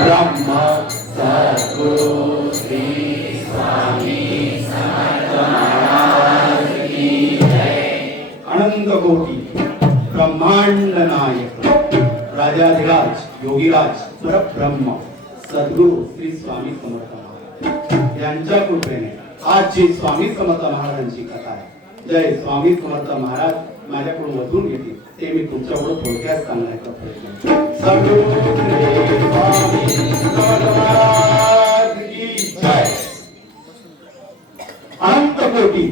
ब्रह्म सद्गुरु श्री स्वामी समर्थ महाराज की जय। अनंत कोटी ब्रह्मांड नायक राजाधिराज योगीराज परब्रह्म सद्गुरु श्री स्वामी समर्थ महाराज यांच्या कृपेने आज जी स्वामी समर्थ महाराजांची कथा आहे, जय स्वामी समर्थ महाराज माझ्याकडून मधून घेतील ते मी तुमच्याकडून थोडक्यात सांगण्याचा प्रयत्न सद्गुरु श्री स्वामी समर्थ महाराज की जय। अनंत कोटी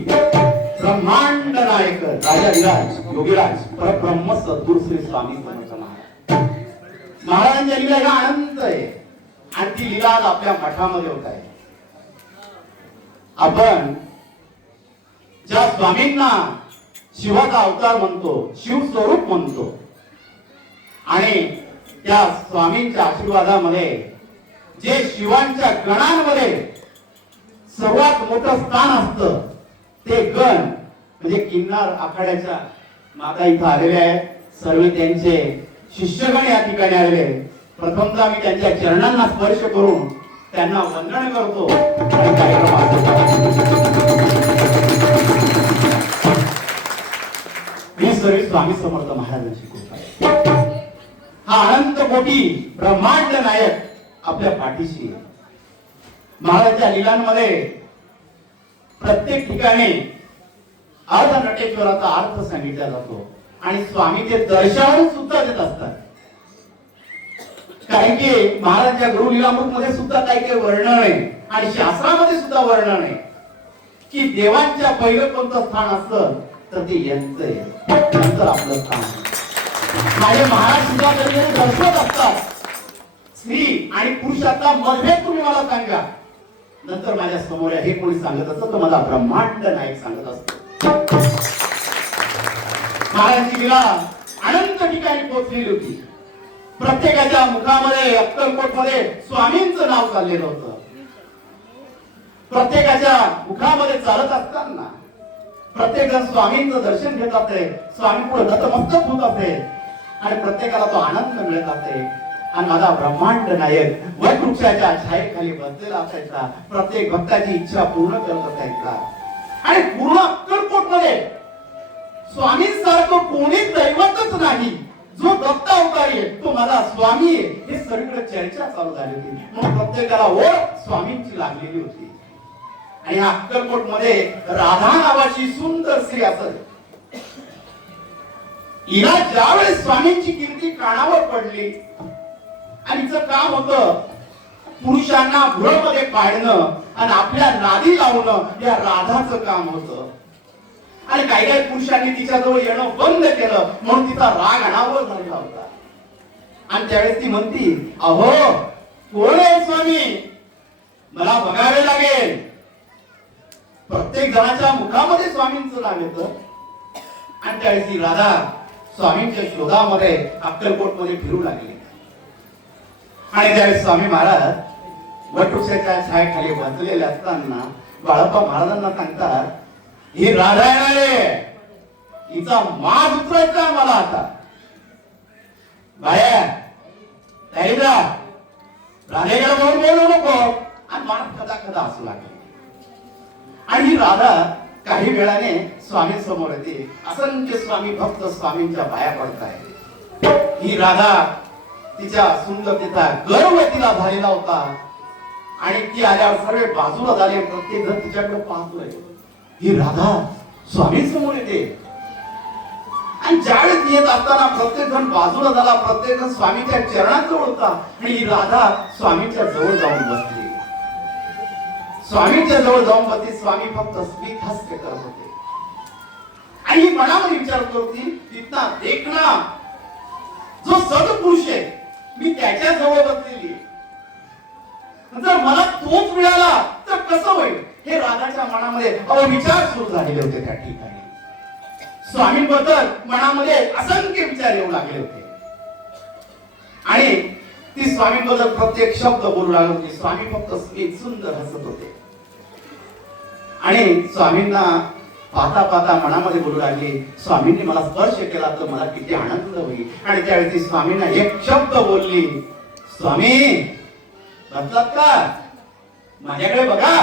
ब्रह्मांड नायक राजाधिराज योगीराज परब्रह्म सद्गुरु श्री स्वामी समर्थ महाराज महाराजांच्या लीला ह्या अनंत आहे आणि ती लीला आज आपल्या मठामध्ये होत आहे। आपण ज्या स्वामींना शिवाचा अवतार म्हणतो, शिव स्वरूप म्हणतो आणि त्या स्वामींच्या आशीर्वादामध्ये जे शिवांच्या गणांमध्ये सर्वात मोठं स्थान असतं ते गण म्हणजे किन्नार आखाड्याच्या माता इथं आलेले आहेत। सर्व त्यांचे शिष्यगण या ठिकाणी आलेले आहेत। प्रथमतः मी त्यांच्या चरणांना स्पर्श करून त्यांना वंदन करतो आणि मी सर्व स्वामी समर्थ महाराजांची कृपा। हा अनंत कोटी ब्रह्मांड नायक आपल्या पाठीशी आहे। महाराजांच्या लीलांमध्ये प्रत्येक ठिकाणी अर्ध नटेश्वराचा अर्थ सांगितला जातो आणि स्वामी ते दर्शवून सुद्धा देत असतात। कारण की महाराजांच्या गुरुलीलामृत मध्ये सुद्धा काही काही वर्णन आहे आणि शास्त्रामध्ये सुद्धा वर्णन आहे की देवांच्या पहिलं कोणतं स्थान असतं तर ते यंत्र आहे, नंतर आपलं स्थान। माझे महाराज सुद्धा कधी दर्शवत असतात स्त्री आणि पुरुषाचा मतभेद तुम्ही मला सांगा, नंतर माझ्या समोर हे कोणी सांगत असतं तर मला ब्रह्मांड नायक सांगत असतो। महाराजांची लीला अनंत ठिकाणी पोहोचलेली होती। प्रत्येकाच्या मुखामध्ये अक्कलकोट मध्ये स्वामींचं नाव चाललेलं होतं। प्रत्येकाच्या मुखामध्ये चालत असताना प्रत्येक जण स्वामींचं दर्शन घेत असते, स्वामी पुढे नतमस्तक होत असते आणि प्रत्येकाला तो आनंद मिळत असते। आणि माझा ब्रह्मांड नायक वटवृक्षाच्या छायेखाली बसलेला असायचा, प्रत्येक भक्ताची इच्छा पूर्ण करत असायचा आणि पूर्ण अक्कलकोट मध्ये स्वामींसारखं कोणीच दैवतच नाही जो दत्त अवतारी आहे तो माझा स्वामी आहे हे सगळीकडे चर्चा चालू झाली होती। म्हणून प्रत्येकाला ओळख स्वामींची लागलेली होती। आणि अक्कलकोट मध्ये राधा नावाची सुंदर स्त्री असत। हिला ज्यावेळेस स्वामींची कीर्ती कानावर पडली आणि हिचं काम होतं पुरुषांना भुरमध्ये पाडणं आणि आपल्या नादी लावणं या राधाचं काम होतं। आणि काही काही पुरुषांनी तिच्याजवळ येणं बंद केलं म्हणून तिचा राग अनावर झालेला होता। आणि त्यावेळेस ती म्हणती, अहो कोण आहे स्वामी, मला बघावे लागेल। प्रत्येक जणाच्या मुखामध्ये स्वामींचं नाव येतं आणि त्यावेळेस ती राधा स्वामींच्या शोधामध्ये अक्कलकोट मध्ये फिरू लागली। आणि त्यावेळेस स्वामी महाराज वटवृक्षाच्या छायेखाली बसलेले असताना बाळप्पा महाराजांना सांगतात, ही राधा आहे, हिचा माज उतरायचा मला आता। बाया त्याला राधेकडे बघून बोलू नको आणि मला कदा कदा असू लागले। आणि ही राधा काही वेळाने स्वामी समोर येते। असंख्य स्वामी भक्त स्वामींच्या पाया पडताय। ही राधा तिच्या सुंदरतेचा गर्व तिला झालेला होता आणि ती आल्यावर सर्व बाजूला झाले, प्रत्येक जण तिच्याकडे पाहतोय। ही राधा स्वामी समोर येते आणि ज्यावेळेस येत असताना प्रत्येक जण बाजूला झाला, प्रत्येक जण स्वामीच्या चरणाजवळ होता आणि ही राधा स्वामीच्या जवळ जाऊन बसली। स्वामींच्या जवळ जाऊन बसली, स्वामी फक्त स्मित हास्य करत होते आणि ही मनामध्ये विचार करती, तिथना देखना जो सत्पुरुष आहे मी त्याच्या जवळ बसलेली, जर मला तोच मिळाला तर कसं होईल हे राधाच्या मनामध्ये विचार सुरू झालेले होते। त्या ठिकाणी स्वामींबद्दल मनामध्ये असंख्य विचार येऊ लागले होते आणि ती स्वामींबद्दल प्रत्येक शब्द बोलू लागली होती। स्वामी फक्त स्मित सुंदर हसत होते आणि स्वामींना पाहता पाहता मनामध्ये बोलू लागली, स्वामींनी मला स्पर्श केला तर मला किती आनंद होईल. आणि त्यावेळी ती स्वामींना एक शब्द बोलली, स्वामी बसलात का, माझ्याकडे बघा.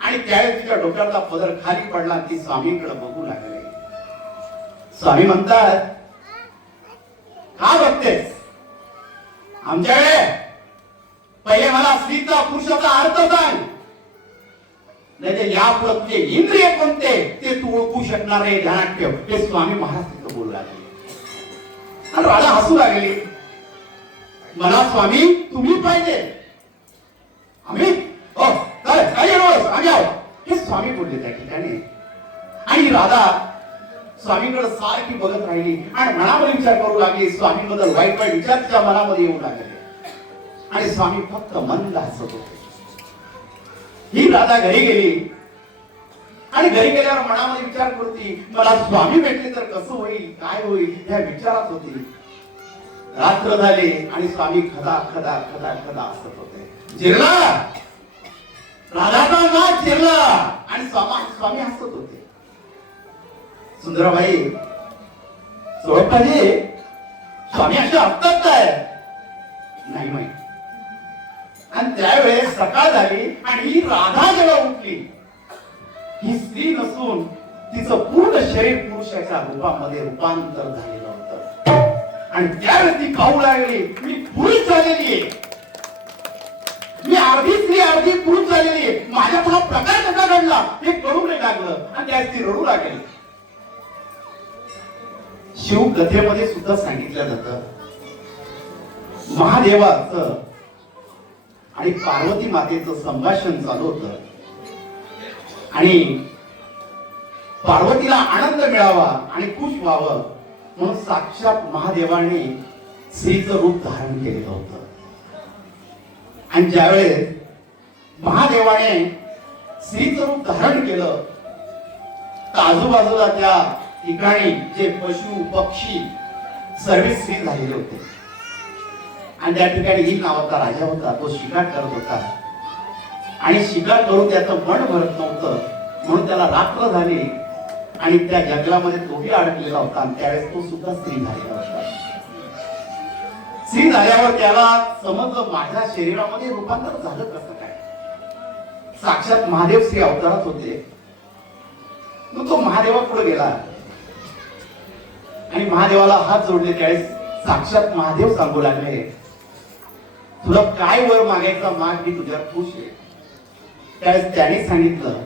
आणि त्यावेळी तिच्या डोक्याचा पदर खाली पडला, ती स्वामींकडे बघू लागले. स्वामी म्हणतात, का बघतेस, आमच्याकडे पहिले मला स्त्रीचा पुरुषाचा अर्थ सांग, नाही तर यापुढे तुझे इंद्रिय कोणते ते तू ओळखू शकणार नाही, ध्यानात ठेव. हे स्वामी महाराज तिथं बोलू लागले. आणि राधा हसू लागली, मला स्वामी तुम्ही पाहिजे, आम्ही काय आम्ही आहोत, हे स्वामी बोलले त्या ठिकाणी. आणि राधा स्वामींकडे सारखी बघत राहिली आणि मनामध्ये विचार करू लागली. स्वामींबद्दल वाईट वाईट विचार तिच्या मनामध्ये येऊ लागले. आणि स्वामी फक्त मंद हसत होते. ही राधा घरी गेली आणि घरी गेल्यावर मनामध्ये विचार करती, मला स्वामी भेटले तर कसं होईल, काय होईल, ह्या विचारात होती. रात्र झाली आणि स्वामी खदा खदा खदा खदा हसत होते. जिरला राधाचा नाच जिरला आणि स्वामी हसत होते. सुंदराबाई सोडपाजी, स्वामी असे हसतात काय, नाही माहित. आणि त्यावेळेस सकाळ झाली आणि ही राधा जेव्हा उठली, ही स्त्री नसून तिचं पूर्ण शरीर पुरुषाच्या रूपामध्ये रूपांतर झालेलं होतं. आणि त्यावेळेस ती खाऊ लागली, मी पुरुष झालेली आहे, मी अर्धी स्त्री अर्धी पुरुष झालेली आहे, माझ्यात हा प्रकार कसा घडला हे कळू नाही लागलं. आणि त्यावेळेस ती रडू लागली. शिवकथेमध्ये सुद्धा सांगितलं जातं, महादेवाचं आणि पार्वती मातेचं संभाषण चालू होतं. आणि पार्वतीला आनंद मिळावा आणि खुश व्हावं म्हणून साक्षात महादेवाने स्त्रीचं रूप धारण केलेलं होतं. आणि ज्यावेळेस महादेवाने स्त्रीचं रूप धारण केलं तर आजूबाजूला त्या ठिकाणी जे पशु पक्षी सर्व स्त्री झालेले होते. आणि त्या ठिकाणी ही नावाचा राजा होता, तो शिकार करत होता. आणि शिकार करून त्याचं मन भरत नव्हतं म्हणून त्याला रात्र झाली आणि त्या जंगलामध्ये तोही अडकलेला होता. आणि त्यावेळेस तो सुद्धा स्त्री झालेला होता. स्त्री झाल्यावर त्याला समजलं माझ्या शरीरामध्ये रूपांतर झालं कसं काय. साक्षात महादेव श्री अवतारात होते. मग तो महादेवापुढे गेला आणि महादेवाला हात जोडले. त्यावेळेस साक्षात महादेव सांगू लागले, तुला काय वर मागायचा माग, मी तुझ्या खुश आहे. त्यावेळेस त्याने सांगितलं,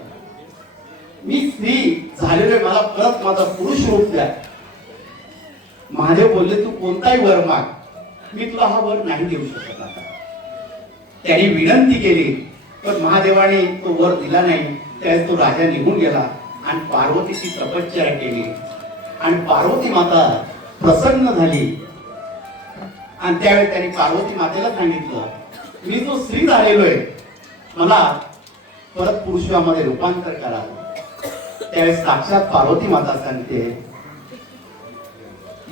मी स्त्री झालेले, मला परत माझा पुरुष रूप द्या. महादेव बोलले, तू कोणताही वर माग, मी तुला हा वर नाही देऊ शकत. आता त्याने विनंती केली पण महादेवाने तो वर दिला नाही. त्यावेळेस तो राजा निघून गेला आणि पार्वतीची तपश्चर्या केली. आणि पार्वती माता प्रसन्न झाली. आणि त्यावेळी त्यांनी पार्वती मातेला सांगितलं, मी जो स्त्री झालेलो आहे, मला परत पुरुषामध्ये रूपांतर करा. त्यावेळेस साक्षात पार्वती माता सांगते,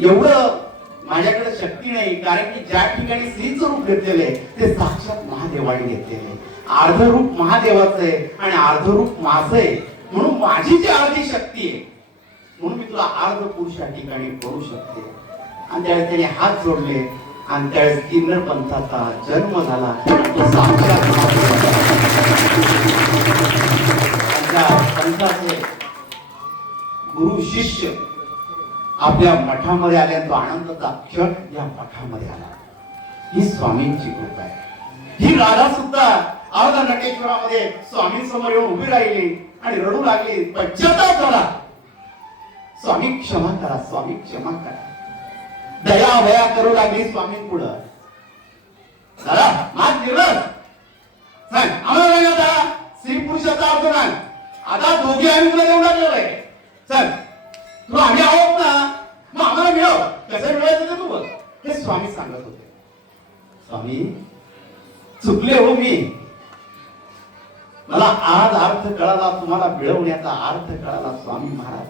एवढं माझ्याकडे शक्ती नाही, कारण की ज्या ठिकाणी स्त्रीचं रूप घेतलेलं आहे ते साक्षात महादेवाने घेतलेलं आहे. अर्ध रूप महादेवाचं आहे आणि अर्ध रूप माझं आहे. म्हणून माझी जी अर्धी शक्ती आहे म्हणून मी तुला अर्ध पुरुष या ठिकाणी करू शकते. आणि त्यावेळेस त्याने हात जोडले आणि त्यावेळेस किन्नर पंथाचा जन्म झाला. तो साक्षात पंथाचे गुरु शिष्य आपल्या मठामध्ये आले. तो आनंदाचा क्षण या मठामध्ये आला. ही स्वामींची कृपा आहे. ही राधा सुद्धा अर्धा नटेश्वरामध्ये स्वामी समोर येऊन उभी राहिली आणि रडू लागली, पश्चाताप झाला, स्वामी क्षमा करा, स्वामी क्षमा करा. दया वया करू लागली स्वामी पुढं. दादा मात दिवस सांग आम्हाला नाही, आता स्त्री पुरुषाचा अर्थ नाही, आता दोघे आम्ही तुला देऊ लागलेलो आहे. चल तुला आम्ही आहोत ना, मग आम्हाला मिळव, कसं मिळवायचं ते तू बघ. हे स्वामी सांगत होते. स्वामी चुकले हो मी, मला आज अर्थ कळाला, तुम्हाला मिळवण्याचा अर्थ कळाला. स्वामी महाराज,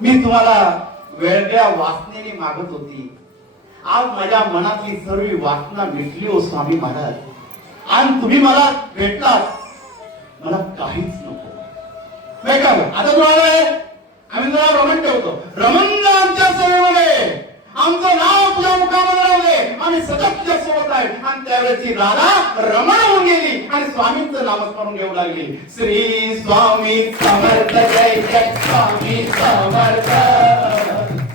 मी तुम्हाला वेगळ्या वासनेने मागत होती, आज माझ्या मनातली सर्व वासना मिटली हो स्वामी महाराज. आणि तुम्ही मला भेटलात, मला काहीच नको. का आता तू आलोय आम्ही तुला रमण ठेवतो रमण आमच्या सेवेमध्ये आमचं नाव तुझ्या मुखामध्ये राहू दे आम्ही सतत तुझ्या सोबत आहे आणि त्यावेळेस ती राधा रमण होऊन गेली आणि स्वामींचं नामस्मरण घेऊ लागली श्री स्वामी समर्थ जय जय स्वामी समर्थ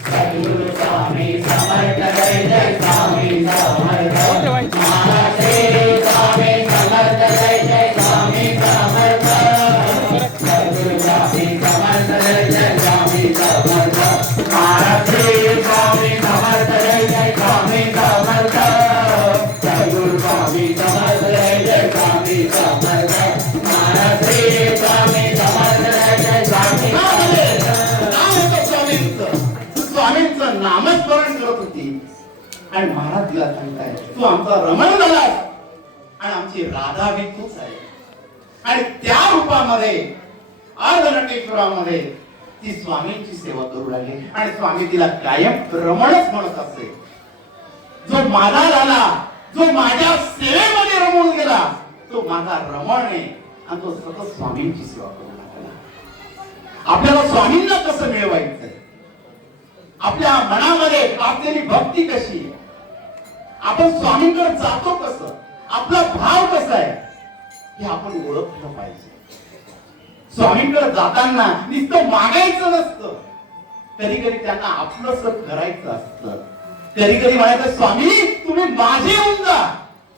सद्गुरु स्वामी समर्थ जय जय स्वामी समर्थ महाराज स्वामी समर्थ जय जय स्वामी समर्थ सद्गुरु स्वामी समर्थ जय जय स्वामी समर्थ महाराज स्वामी समर्थ जय जय स्वामी समर्थ सद्गुरु स्वामी समर्थ जय जय स्वामी समर्थ महाराज स्वामी समर्थ जय जय स्वामी स्वामींचं नामस्मरण करत होती आणि महाराज तिला सांगताय तू आमचा रमण झालास आणि आमची राधा बी तूच आहे आणि त्या रूपामध्ये अर्धनटेश्वरामध्ये ती स्वामींची सेवा करू लागली आणि स्वामी तिला कायम रमणच म्हणत असे जो माझा झाला जो माझ्या सेवेमध्ये रमून गेला तो माझा रमण आहे आणि तो सतत स्वामींची सेवा करू लागला आपल्याला स्वामींना कसं मिळवायचंय आपल्या मनामध्ये असलेली भक्ती कशी आपण स्वामींकडे जातो कसं आपला भाव कसा आहे हे आपण ओळखलं पाहिजे स्वामींकडे जाताना नुसतं मागायचं नसतं कधी कधी त्यांना आपलंसं करायचं असतं कधी कधी म्हणायचं स्वामी तुम्ही माझे होऊन जा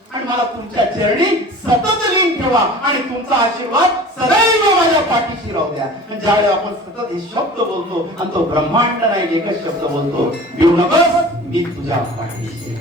आणि मला तुमच्या चरणी सतत लीन ठेवा आणि तुमचा आशीर्वाद सदैव माझ्या पाठीशी राहू द्या ज्यावेळी आपण सतत हे शब्द बोलतो आणि तो ब्रह्मांड नाही एकच शब्द बोलतो येऊ नकोस मी तुझ्या पाठीशी